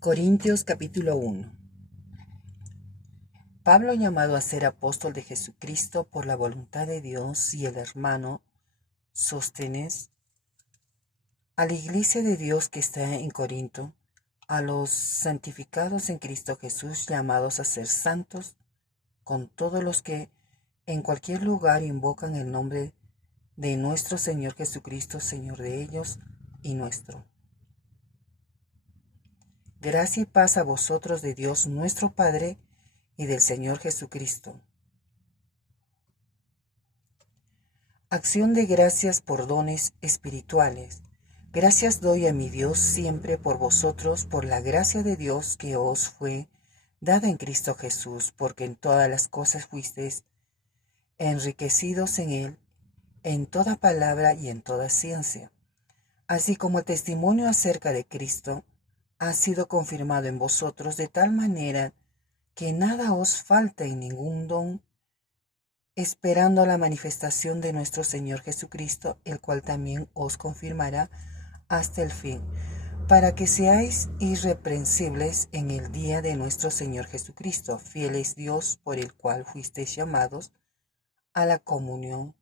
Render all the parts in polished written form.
Corintios capítulo 1. Pablo, llamado a ser apóstol de Jesucristo por la voluntad de Dios, y el hermano Sóstenes, a la iglesia de Dios que está en Corinto, a los santificados en Cristo Jesús, llamados a ser santos, con todos los que en cualquier lugar invocan el nombre de nuestro Señor Jesucristo, Señor de ellos y nuestro. Gracia y paz a vosotros de Dios nuestro Padre y del Señor Jesucristo. Acción de gracias por dones espirituales. Gracias doy a mi Dios siempre por vosotros, por la gracia de Dios que os fue dada en Cristo Jesús, porque en todas las cosas fuisteis enriquecidos en Él, en toda palabra y en toda ciencia. Así como el testimonio acerca de Cristo ha sido confirmado en vosotros de tal manera que nada os falta en ningún don, esperando la manifestación de nuestro Señor Jesucristo, el cual también os confirmará hasta el fin, para que seáis irreprensibles en el día de nuestro Señor Jesucristo, fiel es Dios por el cual fuisteis llamados a la comunión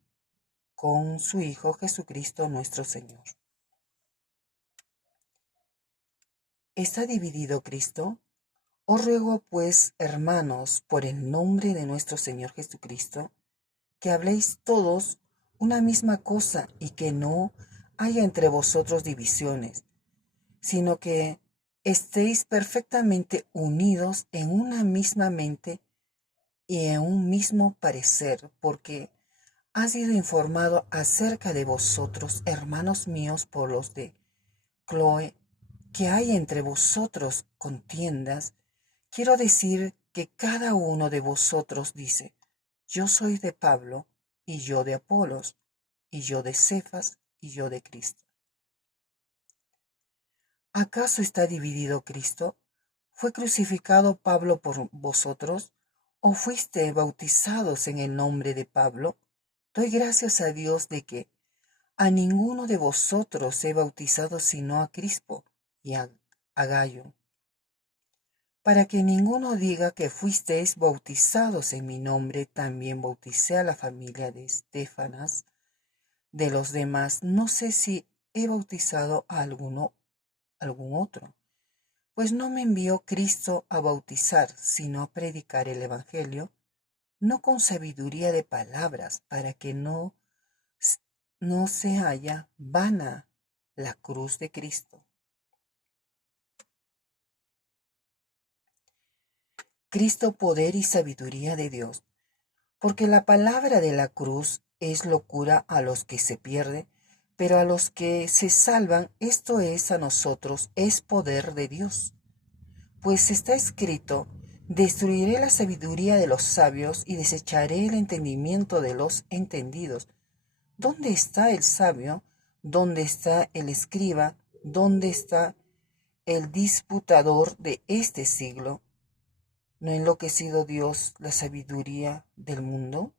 con su Hijo Jesucristo nuestro Señor. ¿Está dividido Cristo? Os ruego pues, hermanos, por el nombre de nuestro Señor Jesucristo, que habléis todos una misma cosa y que no haya entre vosotros divisiones, sino que estéis perfectamente unidos en una misma mente y en un mismo parecer, porque ha sido informado acerca de vosotros, hermanos míos, por los de Cloé, que hay entre vosotros contiendas. Quiero decir que cada uno de vosotros dice: yo soy de Pablo, y yo de Apolos, y yo de Cefas, y yo de Cristo. ¿Acaso está dividido Cristo? ¿Fue crucificado Pablo por vosotros? ¿O fuiste bautizados en el nombre de Pablo? Doy gracias a Dios de que a ninguno de vosotros he bautizado sino a Crispo y a Gayo, para que ninguno diga que fuisteis bautizados en mi nombre. También bauticé a la familia de Estéfanas. De los demás no sé si he bautizado a algún otro, pues no me envió Cristo a bautizar, sino a predicar el Evangelio, no con sabiduría de palabras, para que no se haya vana la cruz de Cristo. Cristo, poder y sabiduría de Dios, porque la palabra de la cruz es locura a los que se pierden, pero a los que se salvan, esto es a nosotros, es poder de Dios. Pues está escrito: destruiré la sabiduría de los sabios y desecharé el entendimiento de los entendidos. ¿Dónde está el sabio? ¿Dónde está el escriba? ¿Dónde está el disputador de este siglo? ¿No ha enloquecido Dios la sabiduría del mundo?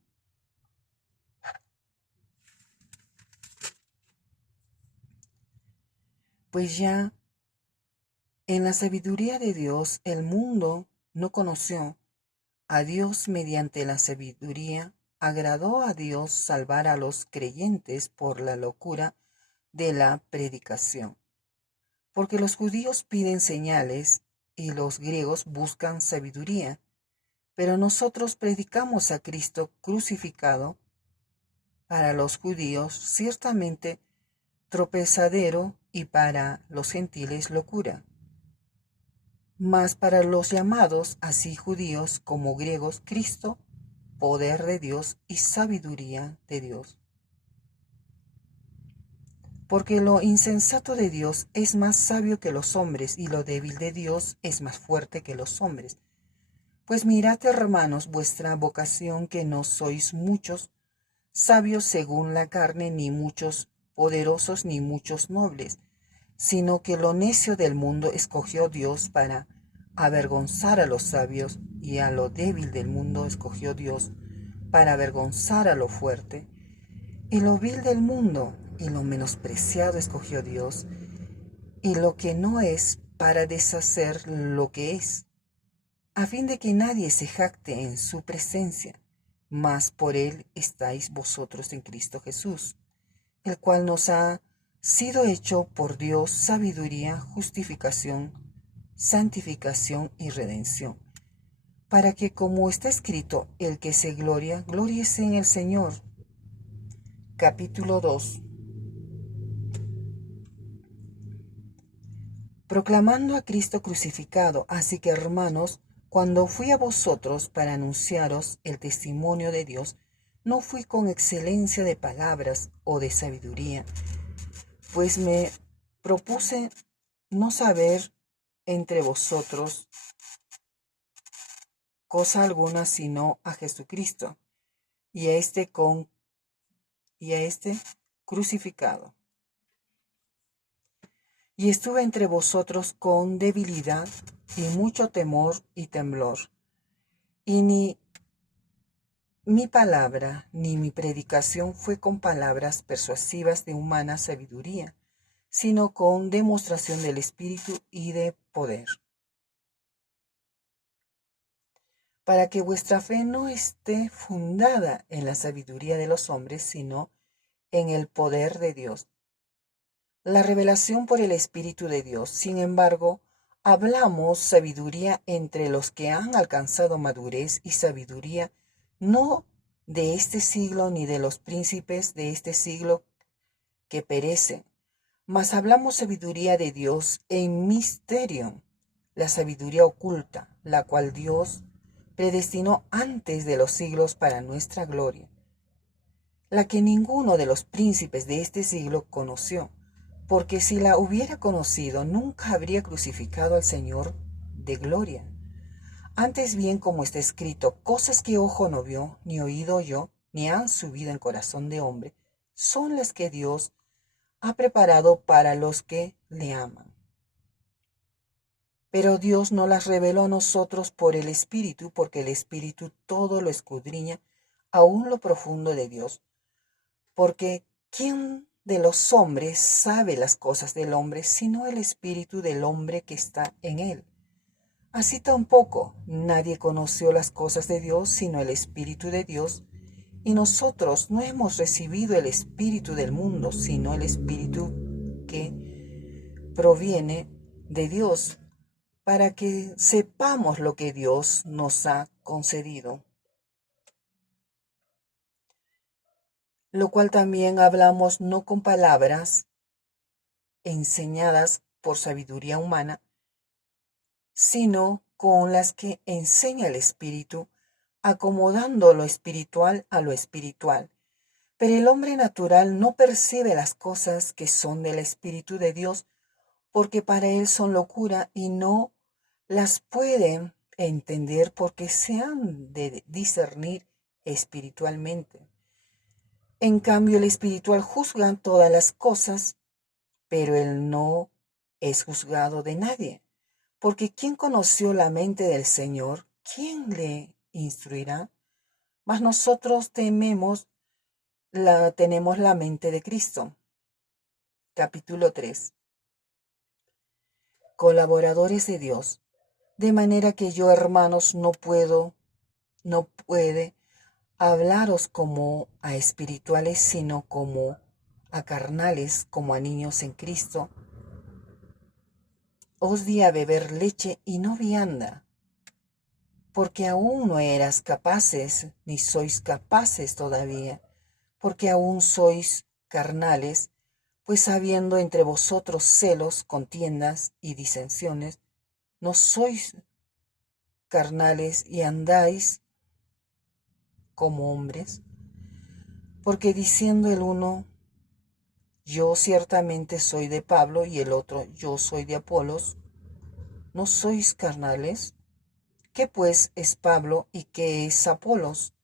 Pues ya en la sabiduría de Dios el mundo no conoció a Dios. Mediante la sabiduría agradó a Dios salvar a los creyentes por la locura de la predicación. Porque los judíos piden señales y los griegos buscan sabiduría, pero nosotros predicamos a Cristo crucificado, para los judíos ciertamente tropezadero y para los gentiles locura, mas para los llamados, así judíos como griegos, Cristo, poder de Dios y sabiduría de Dios. Porque lo insensato de Dios es más sabio que los hombres, y lo débil de Dios es más fuerte que los hombres. Pues mirad, hermanos, vuestra vocación, que no sois muchos sabios según la carne, ni muchos poderosos, ni muchos nobles, sino que lo necio del mundo escogió Dios para avergonzar a los sabios, y a lo débil del mundo escogió Dios para avergonzar a lo fuerte. Y lo vil del mundo y lo menospreciado escogió Dios, y lo que no es, para deshacer lo que es, a fin de que nadie se jacte en su presencia, mas por él estáis vosotros en Cristo Jesús, el cual nos ha sido hecho por Dios sabiduría, justificación, santificación y redención, para que, como está escrito, el que se gloria, glóriese en el Señor. Capítulo 2. Proclamando a Cristo crucificado. Así que, hermanos, cuando fui a vosotros para anunciaros el testimonio de Dios, no fui con excelencia de palabras o de sabiduría, pues me propuse no saber entre vosotros cosa alguna sino a Jesucristo y a este crucificado. Y estuve entre vosotros con debilidad y mucho temor y temblor. Y ni mi palabra ni mi predicación fue con palabras persuasivas de humana sabiduría, sino con demostración del Espíritu y de poder, para que vuestra fe no esté fundada en la sabiduría de los hombres, sino en el poder de Dios. La revelación por el Espíritu de Dios. Sin embargo, hablamos sabiduría entre los que han alcanzado madurez y sabiduría no de este siglo ni de los príncipes de este siglo que perecen, mas hablamos sabiduría de Dios en misterio, la sabiduría oculta, la cual Dios predestinó antes de los siglos para nuestra gloria, la que ninguno de los príncipes de este siglo conoció, porque si la hubiera conocido, nunca habría crucificado al Señor de gloria. Antes bien, como está escrito, cosas que ojo no vio, ni oído oyó, ni han subido en corazón de hombre, son las que Dios ha preparado para los que le aman. Pero Dios no las reveló a nosotros por el Espíritu, porque el Espíritu todo lo escudriña, aún lo profundo de Dios. Porque ¿quién de los hombres sabe las cosas del hombre, sino el Espíritu del hombre que está en él? Así tampoco nadie conoció las cosas de Dios, sino el Espíritu de Dios. Y nosotros no hemos recibido el espíritu del mundo, sino el Espíritu que proviene de Dios, para que sepamos lo que Dios nos ha concedido. Lo cual también hablamos no con palabras enseñadas por sabiduría humana, sino con las que enseña el Espíritu, acomodando lo espiritual a lo espiritual. Pero el hombre natural no percibe las cosas que son del Espíritu de Dios, porque para él son locura y no las puede entender porque se han de discernir espiritualmente. En cambio, el espiritual juzga todas las cosas, pero él no es juzgado de nadie. Porque ¿quién conoció la mente del Señor? ¿Quién le instruirá? Mas nosotros tenemos la mente de Cristo. Capítulo 3. Colaboradores de Dios. De manera que yo, hermanos, no puede hablaros como a espirituales, sino como a carnales, como a niños en Cristo. Os di a beber leche y no vianda, porque aún no eras capaces, ni sois capaces todavía, porque aún sois carnales, pues habiendo entre vosotros celos, contiendas y disensiones, no sois carnales y andáis como hombres, porque diciendo el uno, yo ciertamente soy de Pablo, y el otro, yo soy de Apolos, ¿no sois carnales? ¿Qué pues es Pablo y qué es Apolos?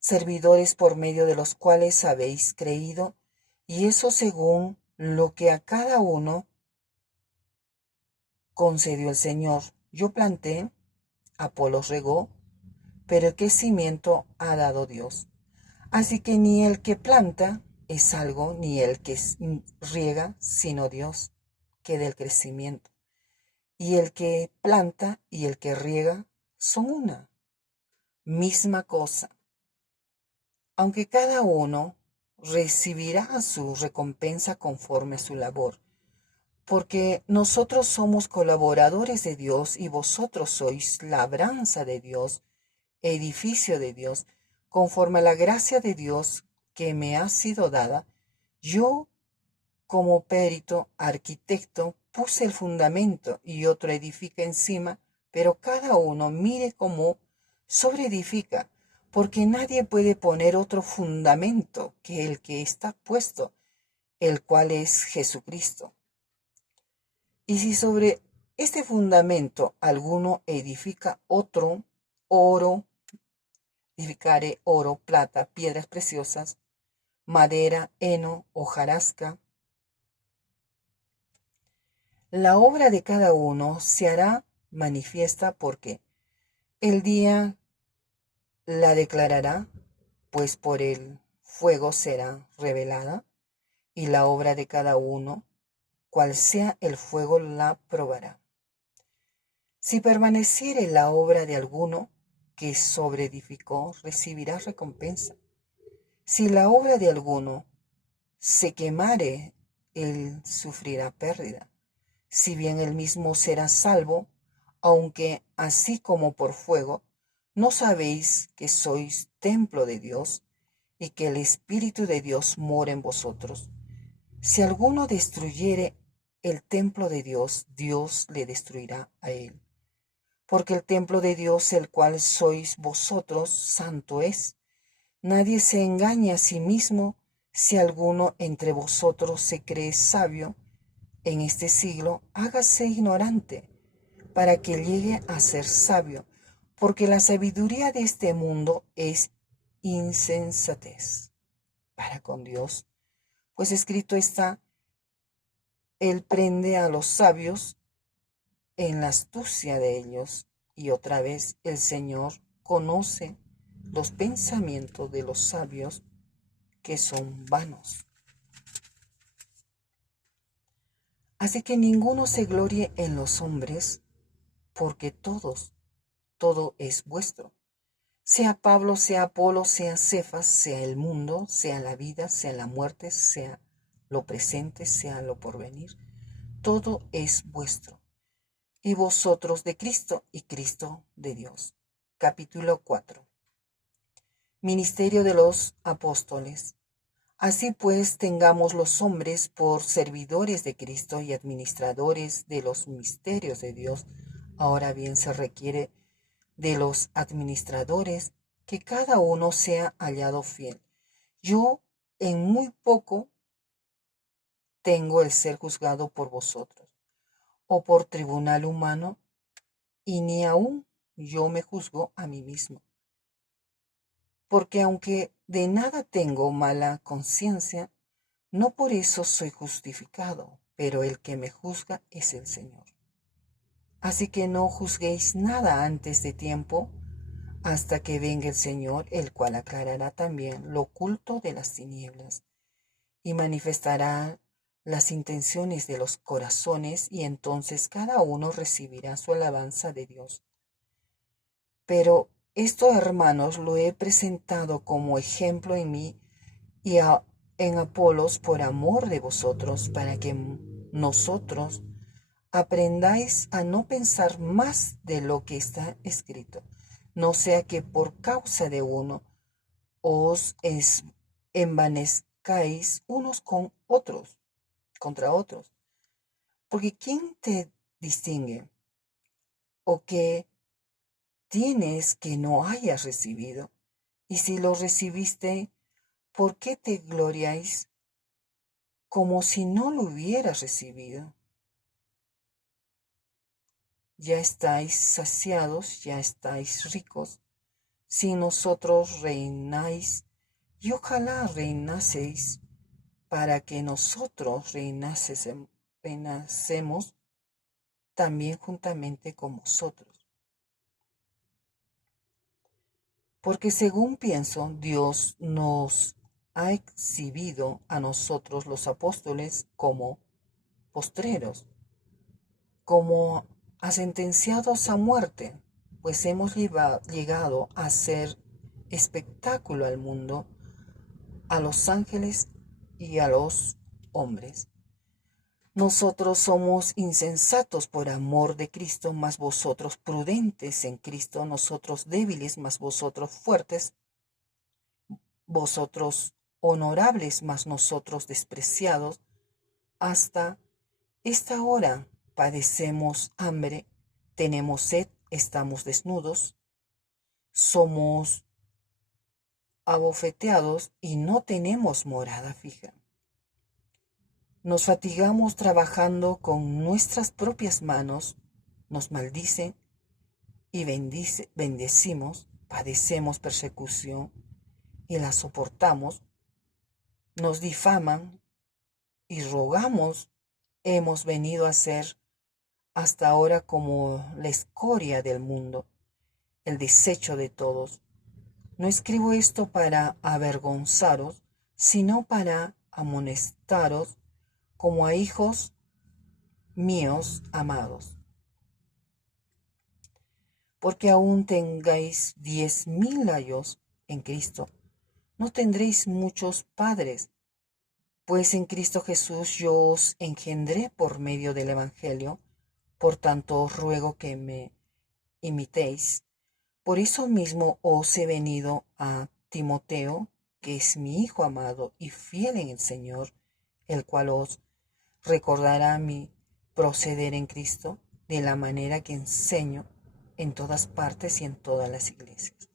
Servidores por medio de los cuales habéis creído, y eso según lo que a cada uno concedió el Señor. Yo planté, Apolos regó, pero ¿qué cimiento ha dado Dios? Así que ni el que planta es algo, ni el que riega, sino Dios, que da el crecimiento. y el que planta y el que riega son una misma cosa, aunque cada uno recibirá su recompensa conforme a su labor, porque nosotros somos colaboradores de Dios y vosotros sois labranza de Dios, edificio de Dios, conforme a la gracia de Dios que me ha sido dada. Yo, como perito, arquitecto, puse el fundamento y otro edifica encima, pero cada uno mire cómo sobreedifica, porque nadie puede poner otro fundamento que el que está puesto, el cual es Jesucristo. Y si sobre este fundamento alguno edifica otro, oro, edificare oro, plata, piedras preciosas, madera, heno, hojarasca, la obra de cada uno se hará manifiesta porque el día la declarará, pues por el fuego será revelada, y la obra de cada uno, cual sea el fuego, la probará. Si permaneciere la obra de alguno que sobreedificó, recibirá recompensa. Si la obra de alguno se quemare, él sufrirá pérdida. Si bien él mismo será salvo, aunque así como por fuego, ¿no sabéis que sois templo de Dios y que el Espíritu de Dios mora en vosotros? Si alguno destruyere el templo de Dios, Dios le destruirá a él. Porque el templo de Dios, el cual sois vosotros, santo es. Nadie se engaña a sí mismo. Si alguno entre vosotros se cree sabio en este siglo, hágase ignorante, para que llegue a ser sabio, porque la sabiduría de este mundo es insensatez para con Dios. Pues escrito está, Él prende a los sabios en la astucia de ellos. Y otra vez, el Señor conoce los pensamientos de los sabios, que son vanos. Así que ninguno se glorie en los hombres, porque todo es vuestro. Sea Pablo, sea Apolo, sea Cefas, sea el mundo, sea la vida, sea la muerte, sea lo presente, sea lo porvenir. Todo es vuestro. Y vosotros de Cristo y Cristo de Dios. Capítulo 4. Ministerio de los apóstoles. Así pues, tengamos los hombres por servidores de Cristo y administradores de los misterios de Dios. Ahora bien, se requiere de los administradores que cada uno sea hallado fiel. Yo en muy poco tengo el ser juzgado por vosotros, o por tribunal humano, y ni aun yo me juzgo a mí mismo. Porque aunque de nada tengo mala conciencia, no por eso soy justificado, pero el que me juzga es el Señor. Así que no juzguéis nada antes de tiempo, hasta que venga el Señor, el cual aclarará también lo oculto de las tinieblas, y manifestará las intenciones de los corazones, y entonces cada uno recibirá su alabanza de Dios. Pero esto, hermanos, lo he presentado como ejemplo en mí y en Apolos por amor de vosotros, para que nosotros aprendáis a no pensar más de lo que está escrito, no sea que por causa de uno os envanezcáis unos con otros, contra otros. Porque ¿quién te distingue? ¿O qué tienes que no hayas recibido? Y si lo recibiste, ¿por qué te gloriáis como si no lo hubieras recibido? Ya estáis saciados, ya estáis ricos. Si nosotros reináis, y ojalá reinaseis, para que nosotros reinásemos también juntamente con vosotros. Porque según pienso, Dios nos ha exhibido a nosotros los apóstoles como postreros, como a sentenciados a muerte, pues hemos llegado a hacer espectáculo al mundo, a los ángeles y a los hombres. Nosotros somos insensatos por amor de Cristo, mas vosotros prudentes en Cristo, nosotros débiles, mas vosotros fuertes, vosotros honorables, mas nosotros despreciados. Hasta esta hora padecemos hambre, tenemos sed, estamos desnudos, somos abofeteados y no tenemos morada fija. Nos fatigamos trabajando con nuestras propias manos, nos maldicen y bendecimos, padecemos persecución y la soportamos, nos difaman y rogamos, hemos venido a ser hasta ahora como la escoria del mundo, el desecho de todos. No escribo esto para avergonzaros, sino para amonestaros como a hijos míos amados. Porque aún tengáis 10,000 años en Cristo, no tendréis muchos padres, pues en Cristo Jesús yo os engendré por medio del Evangelio. Por tanto os ruego que me imitéis. Por eso mismo os he venido a Timoteo, que es mi hijo amado y fiel en el Señor, el cual os recordará mi proceder en Cristo, de la manera que enseño en todas partes y en todas las iglesias.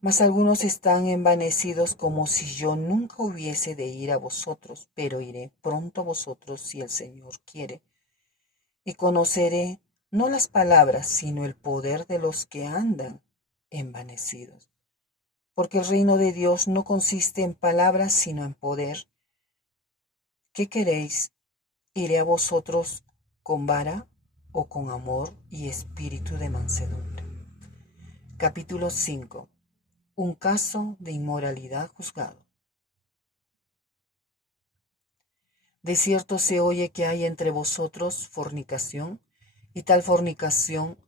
Mas algunos están envanecidos como si yo nunca hubiese de ir a vosotros, pero iré pronto a vosotros si el Señor quiere. Y conoceré no las palabras, sino el poder de los que andan envanecidos. Porque el reino de Dios no consiste en palabras, sino en poder. ¿Qué queréis? ¿Iré a vosotros con vara o con amor y espíritu de mansedumbre? Capítulo 5. Un caso de inmoralidad juzgado. De cierto se oye que hay entre vosotros fornicación, y tal fornicación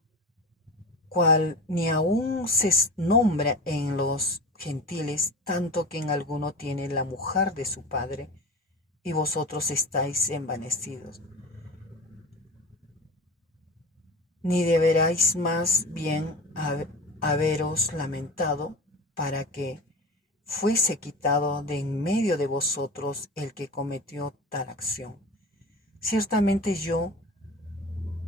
cual ni aun se nombra en los gentiles, tanto que en alguno tiene la mujer de su padre, y vosotros estáis envanecidos. Ni deberáis más bien haberos lamentado para que fuese quitado de en medio de vosotros el que cometió tal acción. Ciertamente yo,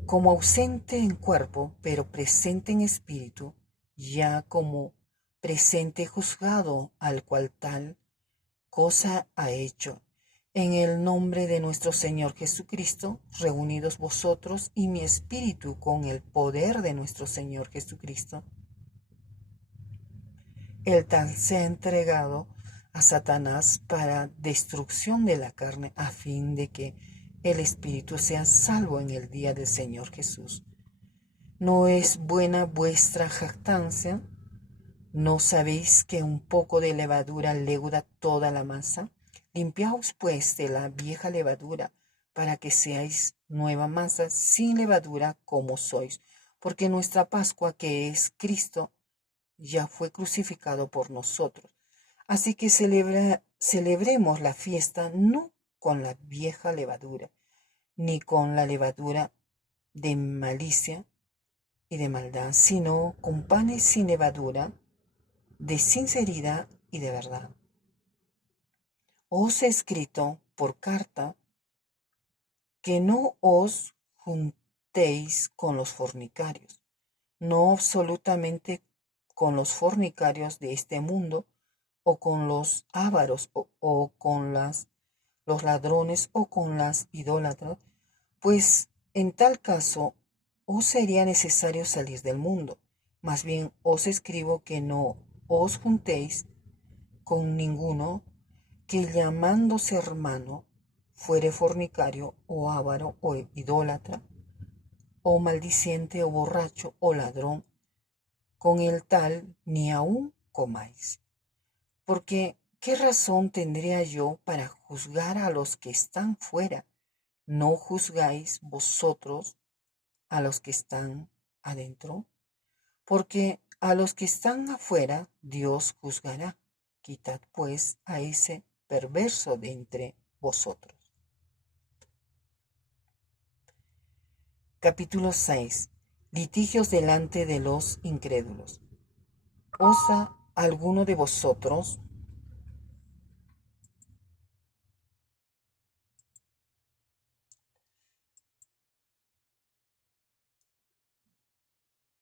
como ausente en cuerpo, pero presente en espíritu, ya como presente juzgado al cual tal cosa ha hecho, en el nombre de nuestro Señor Jesucristo, reunidos vosotros y mi espíritu con el poder de nuestro Señor Jesucristo, el tal se ha entregado a Satanás para destrucción de la carne, a fin de que el espíritu sea salvo en el día del Señor Jesús. ¿No es buena vuestra jactancia? ¿No sabéis que un poco de levadura leuda toda la masa? Limpiaos pues de la vieja levadura, para que seáis nueva masa sin levadura como sois, porque nuestra Pascua, que es Cristo, ya fue crucificado por nosotros. Así que celebremos la fiesta no con la vieja levadura, ni con la levadura de malicia y de maldad, sino con panes sin levadura, de sinceridad y de verdad. Os he escrito por carta que no os juntéis con los fornicarios, no absolutamente con los fornicarios de este mundo, o con los ávaros, o con los ladrones, o con las idólatras, pues en tal caso os sería necesario salir del mundo. Más bien os escribo que no os juntéis con ninguno que llamándose hermano fuere fornicario o avaro o idólatra o maldiciente o borracho o ladrón, con el tal ni aun comáis. Porque ¿qué razón tendría yo para juzgar a los que están fuera? ¿No juzgáis vosotros a los que están adentro? Porque a los que están afuera Dios juzgará. Quitad pues a ese perverso de entre vosotros. Capítulo 6. Litigios delante de los incrédulos. ¿Osa alguno de vosotros